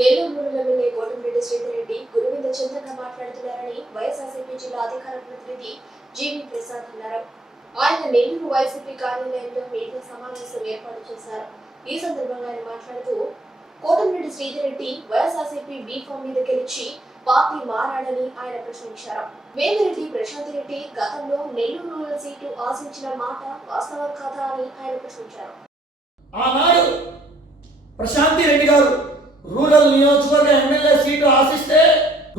Nellore MLA Kotamreddy Sridhar Reddy గురువింద చంద్రంగా మాట్లాడుతున్నారని వైఎస్ఆర్సీపీ జిల్లా అధికార ప్రతినిధి జీవి ప్రసాద్ అన్నారు. ఆయన నెల్లూరు వైసీపీ కార్యాలయంలో మీడియా సమావేశం ఏర్పాటు చేశారు. ఈ సందర్భంగా ఆయన మాట్లాడుతూ కోటమిరెడ్డి శ్రీధర్రెడ్డి వైఎస్ఆర్సీపీ బీఫామ్ మీద గెలిచి పార్టీ మారాడని ఆయన ప్రశ్నించారు. వేమిరెడ్డి ప్రశాంత్ రెడ్డి గతంలో నెల్లూరు రూరల్ సీటు ఆశించిన మాట వాస్తవం కాదా అని ఆయన ప్రశ్నించారు. ఆనాడు ప్రశాంతి రెడ్డి గారు రూరల్ నియోజకవర్గ ఎమ్మెల్యే సీటు ఆశిస్తే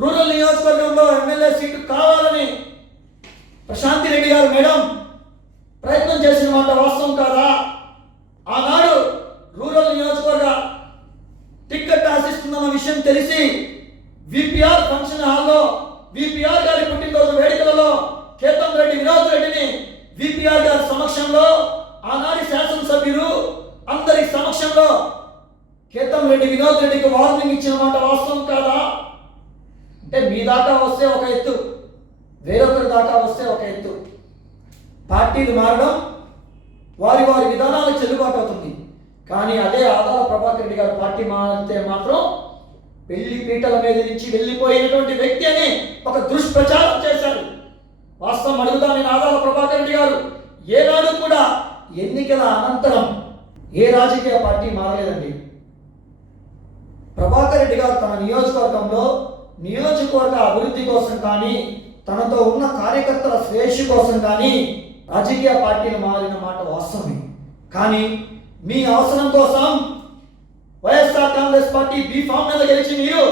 రూరల్ నియోజకవర్గంలో ఎమ్మెల్యే సీటు కావాలని ప్రశాంతి రెడ్డి గారు మేడం ప్రయత్నం చేసిన మాట వాస్తవం కాదా? ఆనాడు రూరల్ నియోజకవర్గ టిక్కెట్ ఆశిస్తుందన్న విషయం తెలిసి విపిఆర్ ఫంక్షన్ హాల్లో విపిఆర్ గారి పుట్టినరోజు వేడుకలలో కేతం రెడ్డి వినోద్ రెడ్డిని విపిఆర్ గారి సమక్షంలో ఆనాటి శాసనసభ్యులు అందరి సమక్షంలో క్రితం రెడ్డి వినోద్ రెడ్డికి వార్నింగ్ ఇచ్చిన మాట వాస్తవం కాదా? అంటే మీ దాకా వస్తే ఒక ఎత్తు వేరొకరి దాకా వస్తే ఒక ఎత్తు. పార్టీలు మారడం వారి వారి విధానాలకు చెల్లుబాటు అవుతుంది. కానీ అదే ఆదాల ప్రభాకర్ రెడ్డి గారు పార్టీ మారితే మాత్రం పెళ్ళి పీటల మీద నుంచి వెళ్ళిపోయినటువంటి వ్యక్తి అని ఒక దుష్ప్రచారం చేశారు. వాస్తవం అడుగుతా నేను ఆదాల ప్రభాకర్ రెడ్డి గారు. ఏనాడు కూడా ఎన్నికల అనంతరం ఏ రాజకీయ పార్టీ మారలేదండి. ప్రభాకర్ రెడ్డి గారు తన నియోజకవర్గంలో నియోజకవర్గ అభివృద్ధి కోసం కానీ తనతో ఉన్న కార్యకర్తల శ్రేయస్సు కోసం కానీ రాజకీయ పార్టీలు మారిన మాట వాస్తవమే. కానీ మీ అవసరం కోసం YSR Congress party B form మీద గెలిచి మీరు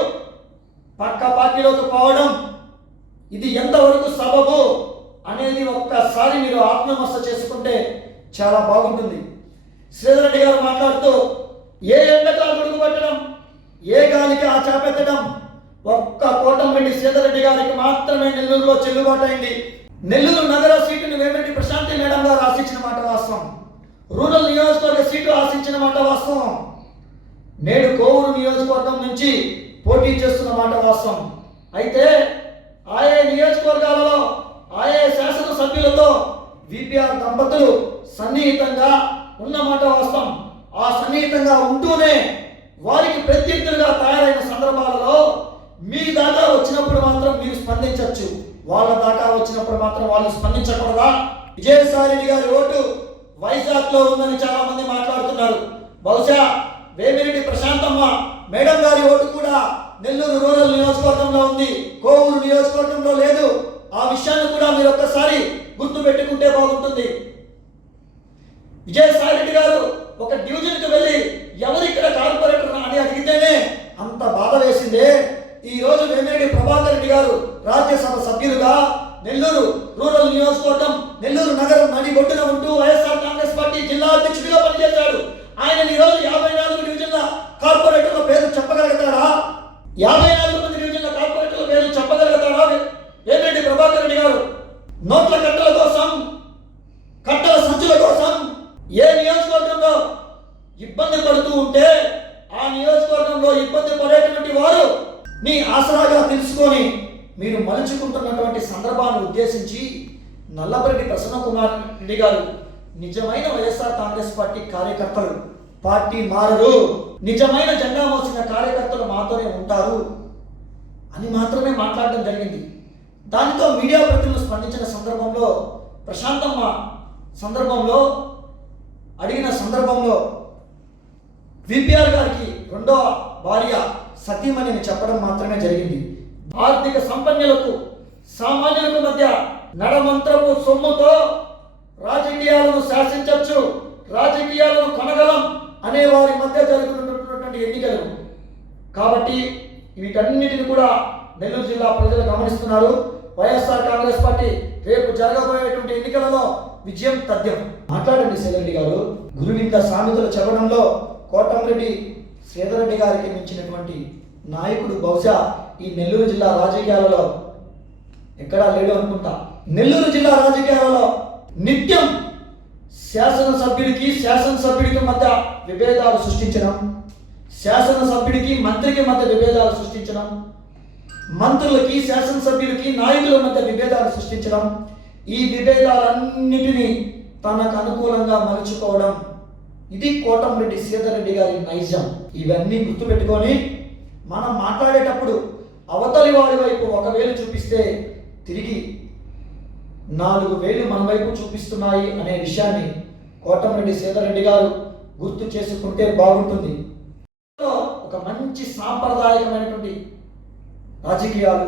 పక్క పార్టీలోకి పోవడం ఇది ఎంతవరకు సబబు అనేది ఒక్కసారి మీరు ఆత్మహత్య చేసుకుంటే చాలా బాగుంటుంది. శ్రీధర్ రెడ్డి గారు మాట్లాడుతూ ఏ ఎండకు ఆ పట్టడం? ఏ గాలికి ఆ చేపెత్తడం? ఒక్క కోటంరెడ్డి సీతారెడ్డి రెడ్డి గారికి మాత్రమే నెల్లూరులో చెల్లుబాటు అయింది నెల్లూరు నగర సీటును వేమిరెడ్డి ప్రశాంతి మేడం గారు ఆశించిన మాట వాస్తవం. రూరల్ నియోజకవర్గ సీటు ఆశించిన మాట వాస్తవం. నేడు కోవూరు నియోజకవర్గం నుంచి పోటీ చేస్తున్న మాట వాస్తవం. అయితే ఆయా నియోజకవర్గాలలో ఆయా శాసన సభ్యులతో విపిఆర్ దంపతులు సన్నిహితంగా ఉన్న మాట వాస్తవం. ఆ సన్నిహితంగా ఉంటూనే వారికి ప్రత్యర్థులుగా తయారైన సందర్భాలలో మీ దాకా వచ్చినప్పుడు మాత్రం మీరు స్పందించవచ్చు. వాళ్ళ దాకా వచ్చినప్పుడు మాత్రం వాళ్ళు స్పందించకూడదా? విజయసాయి గారి ఓటు వైజాగ్లో ఉందని చాలా మంది మాట్లాడుతున్నారు. బహుశా వేమిరెడ్డి ప్రశాంతమ్మ మేడం గారి ఓటు కూడా నెల్లూరు రూరల్ నియోజకవర్గంలో ఉంది. కోవూరు నియోజకవర్గంలో లేదు. ఆ విషయాన్ని కూడా మీరు ఒక్కసారి గుర్తు పెట్టుకుంటే బాగుంటుంది. విజయసాయి రెడ్డి గారు ఒక డివిజన్కి వెళ్ళి ఎవరు ఇక్కడ కార్పొరేట్ అని అడిగితేనే అంత బాధ వేసిందే. ఈ రోజు వేమిరెడ్డి ప్రభాకర్ రెడ్డి గారు రాజ్యసభ సభ్యులుగా నెల్లూరు రూరల్ నియోజకవర్గం నెల్లూరు నగరం నడి ఒడ్డున ఉంటూ వైఎస్ఆర్ కాంగ్రెస్ పార్టీ జిల్లా అధ్యక్షుడిగా పనిచేశాడు. ఆయన ఈ రోజు యాభై నాలుగు డివిజన్ల కార్పొరేటర్ల పేరు చెప్పగలుగుతాడా యాభై నాలుగు మంది డివిజన్ల కార్పొరేటర్ల పేరు చెప్పగలుగుతాడా వేమిరెడ్డి ప్రభాకర్ రెడ్డి గారు నోట్ల కట్టల కోసం కట్టల సంచుల కోసం ఏ నియోజకవర్గంలో ఇబ్బంది పడుతూ ఉంటే ఆ నియోజకవర్గంలో ఇబ్బంది పడేటువంటి వారు నీ ఆసరాగా తెలుసుకొని మీరు మలుచుకుంటున్నటువంటి సందర్భాన్ని ఉద్దేశించి నల్లపరెడ్డి ప్రసన్న కుమార్ రెడ్డి గారు నిజమైన వైఎస్ఆర్ కాంగ్రెస్ పార్టీ కార్యకర్తలు పార్టీ మారరు. నిజమైన జెండా మోసిన కార్యకర్తలు మాతోనే ఉంటారు అని మాత్రమే మాట్లాడడం జరిగింది. దానితో మీడియా ప్రతినిధులు స్పందించిన సందర్భంలో ప్రశాంతమ్మ సందర్భంలో అడిగిన సందర్భంలో విపిఆర్ గారికి రెండో భార్య సతీమణిని చెప్పడం మాత్రమే జరిగింది. ఆర్థిక సంపన్నులకు సామాన్యులకు మధ్య నడమంత్రపు సొమ్ముతో రాజకీయాలను శాసించవచ్చు రాజకీయాలను కొనగలం అనే వారి మధ్య జరుగుతున్నటువంటి ఎన్నికలు. కాబట్టి వీటన్నిటిని కూడా నెల్లూరు జిల్లా ప్రజలు గమనిస్తున్నారు. వైఎస్ఆర్ కాంగ్రెస్ పార్టీ రేపు జరగబోయేటువంటి ఎన్నికలలో విజయం తథ్యం. మాట్లాడండి శ్రీరెడ్డి గారు. గురువింద సామెతలు చదవడంలో కోటంరెడ్డి శ్రీధరెడ్డి గారికి మించినటువంటి నాయకుడు బహుశా ఈ నెల్లూరు జిల్లా రాజకీయాలలో ఎక్కడా లేడు అనుకుంటా నెల్లూరు జిల్లా రాజకీయాలలో నిత్యం శాసనసభ్యుడికి శాసనసభ్యుడికి మధ్య విభేదాలు సృష్టించడం శాసనసభ్యుడికి మంత్రికి మధ్య విభేదాలు సృష్టించడం మంత్రులకి శాసనసభ్యులకి నాయకుల మధ్య విభేదాలు సృష్టించడం ఈ విభేదాలన్నిటినీ తనకు అనుకూలంగా మలుచుకోవడం. ఇది కోటంరెడ్డి సీతారెడ్డి గారి నైజం. ఇవన్నీ గుర్తుపెట్టుకొని మనం మాట్లాడేటప్పుడు అవతలి వాడి వైపు ఒకవేలు చూపిస్తే తిరిగి నాలుగు వేలు మన వైపు చూపిస్తున్నాయి అనే విషయాన్ని కోటమిరెడ్డి సీతారెడ్డి గారు గుర్తు చేసుకుంటే బాగుంటుంది. ఒక మంచి సాంప్రదాయకమైనటువంటి రాజకీయాలు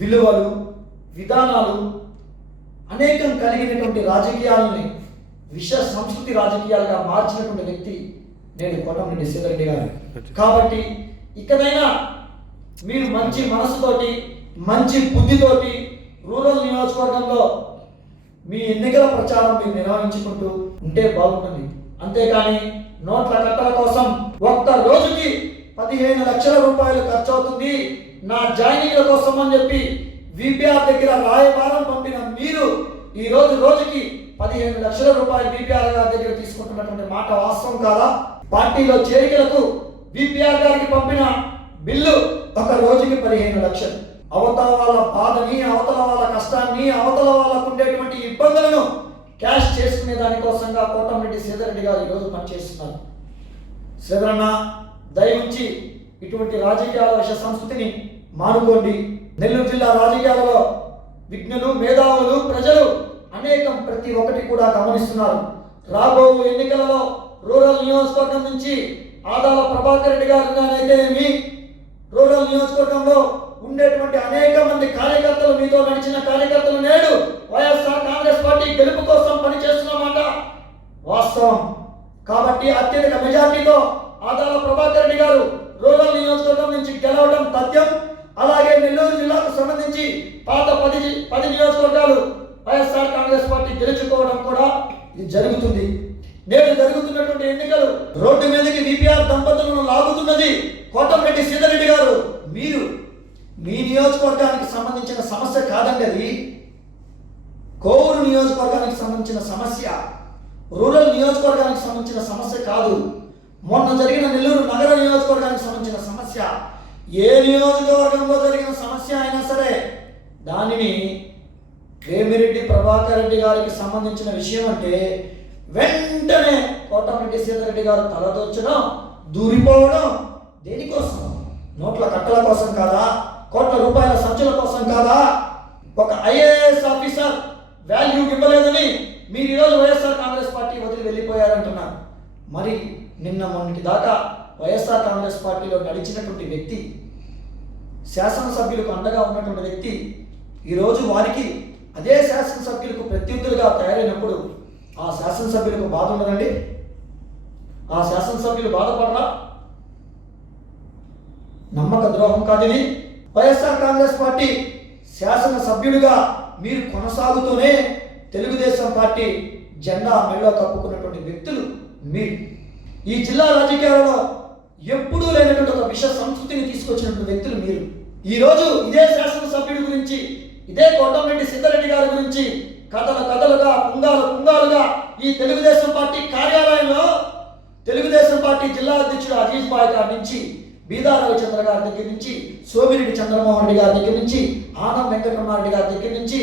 విలువలు విధానాలు అనేకం కలిగినటువంటి రాజకీయాలని విష సంస్కృతి రాజకీయాలుగా మార్చినటువంటి వ్యక్తి నేను కోటమిరెడ్డి సీతారెడ్డి గారు. కాబట్టి ఇకనైనా మీరు మంచి మనసుతోటి మంచి బుద్ధితోటి రూరల్ నియోజకవర్గంలో మీ ఎన్నికల ప్రచారం మీరు నిర్వహించుకుంటూ ఉంటే బాగుంటుంది. అంతేకాని నోట్ల కట్టల కోసం ఒక్క రోజుకి పదిహేను లక్షల రూపాయలు ఖర్చు అవుతుంది నా జాయినింగ్ల కోసం అని చెప్పి విపిఆర్ దగ్గర రాయబారం పంపిన మీరు ఈ రోజు రోజుకి పదిహేను లక్షల రూపాయలు విపిఆర్ గారి దగ్గర తీసుకుంటున్నటువంటి మాట వాస్తవం కాదా? పార్టీలో చేరికలకు విపిఆర్ గారికి పంపిన బిల్లు ఒక రోజుకి పదిహేను లక్షలు. అవతల వాళ్ళ బాధని అవతల వాళ్ళ కష్టాన్ని అవతల వాళ్ళకు ఉండేటువంటి ఇబ్బందులను క్యాష్ చేసుకునే దానికోసంగా కోటమిరెడ్డి శ్రీధరెడ్డి గారు ఈరోజు పనిచేస్తున్నారు. శ్రీధరన్న దయవుంచి ఇటువంటి రాజకీయాల విష సంస్కృతిని మానుకోండి. నెల్లూరు జిల్లా రాజకీయాలలో విఘ్నులు మేధావులు ప్రజలు అనేకం ప్రతి ఒక్కటి కూడా గమనిస్తున్నారు. రాబో ఎన్నికలలో రూరల్ నియోజకవర్గం నుంచి ఆదాల ప్రభాకర్ రెడ్డి మీ రూరల్ నియోజకవర్గంలో ఉండేటువంటి అనేక మంది కార్యకర్తలు మీతో నడిచిన కార్యకర్తలు నేడు వైఎస్ఆర్ కాంగ్రెస్ పార్టీ గెలుపు కోసం పనిచేస్తున్నమాట వాస్తవం. కాబట్టి అత్యధిక మెజార్టీతో ఆదాల ప్రభాకర్ రెడ్డి గారు రూరల్ నియోజకవర్గం నుంచి గెలవడం తథ్యం. అలాగే నెల్లూరు జిల్లాకు సంబంధించి పాత పది పది నియోజకవర్గాలు వైఎస్ఆర్ కాంగ్రెస్ పార్టీ గెలుచుకోవడం కూడా ఇది జరుగుతుంది. నేడు జరుగుతున్నటువంటి ఎన్నికలు రోడ్డు మీదకి విపిఆర్ దంపతులను లాగుతున్నది కోటంపెట్టి సీతారెడ్డి గారు. మీరు మీ నియోజకవర్గానికి సంబంధించిన సమస్య కాదండి అది. కోవూరు నియోజకవర్గానికి సంబంధించిన సమస్య రూరల్ నియోజకవర్గానికి సంబంధించిన సమస్య కాదు. మొన్న జరిగిన నెల్లూరు నగర నియోజకవర్గానికి సంబంధించిన సమస్య ఏ నియోజకవర్గంలో జరిగిన సమస్య అయినా సరే దానిని వేమిరెడ్డి ప్రభాకర్ రెడ్డి గారికి సంబంధించిన విషయం అంటే వెంటనే కోటమిరెడ్డి సీతారెడ్డి గారు తలదొచ్చడం దూరిపోవడం దేనికోసం? నోట్ల కట్టల కోసం కాదా? కోట్ల రూపాయల సంచుల కోసం కాదా? ఒక ఐఏఎస్ ఆఫీసర్ వాల్యూ ఇవ్వలేదని మీరు ఈరోజు వైఎస్ఆర్ కాంగ్రెస్ పార్టీ వదిలి వెళ్ళిపోయారంటున్నారు. మరి నిన్న మొన్నటి దాకా వైఎస్ఆర్ కాంగ్రెస్ పార్టీలో నడిచినటువంటి వ్యక్తి శాసనసభ్యులకు అండగా ఉన్నటువంటి వ్యక్తి ఈరోజు వారికి అదే శాసనసభ్యులకు ప్రత్యర్థులుగా తయారైనప్పుడు ఆ శాసనసభ్యులకు బాధ ఉండదండి? ఆ శాసనసభ్యులు బాధపడరా? నమ్మక ద్రోహం కాదని వైఎస్ఆర్ కాంగ్రెస్ పార్టీ శాసనసభ్యుడిగా మీరు కొనసాగుతూనే తెలుగుదేశం పార్టీ జెండా మెడలో కప్పుకున్నటువంటి వ్యక్తులు మీరు. ఈ జిల్లా రాజకీయాలలో ఎప్పుడూ లేనటువంటి ఒక విష సంస్కృతిని తీసుకొచ్చినటువంటి వ్యక్తులు మీరు. ఈరోజు ఇదే శాసనసభ్యుడి గురించి ఇదే కోటమిరెడ్డి సిద్ధారెడ్డి గారి గురించి కథలు కథలుగా పుంగాలు పుంగాలుగా ఈ తెలుగుదేశం పార్టీ కార్యాలయంలో తెలుగుదేశం పార్టీ జిల్లా అధ్యక్షుడు అజీజ్ బాయ్ గారి నుంచి బీదా రవిచంద్ర గారి దగ్గర నుంచి సోమిరెడ్డి చంద్రమోహన్ రెడ్డి గారి దగ్గర నుంచి ఆనం వెంకటరమారెడ్డి గారి దగ్గర నుంచి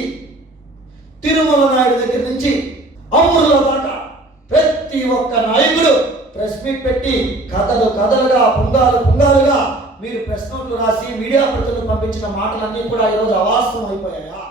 తిరుమల నాయుడు దగ్గర నుంచి అమ్ముల దాకా ప్రతి ఒక్క నాయకుడు ప్రెస్ మీట్ పెట్టి కథలు కథలుగా పుంగాలు పుంగాలుగా మీరు ప్రశ్నలు రాసి మీడియా ప్రతినిధులు పంపించిన మాటలన్నీ కూడా ఈరోజు అవాస్తవం అయిపోయాయా?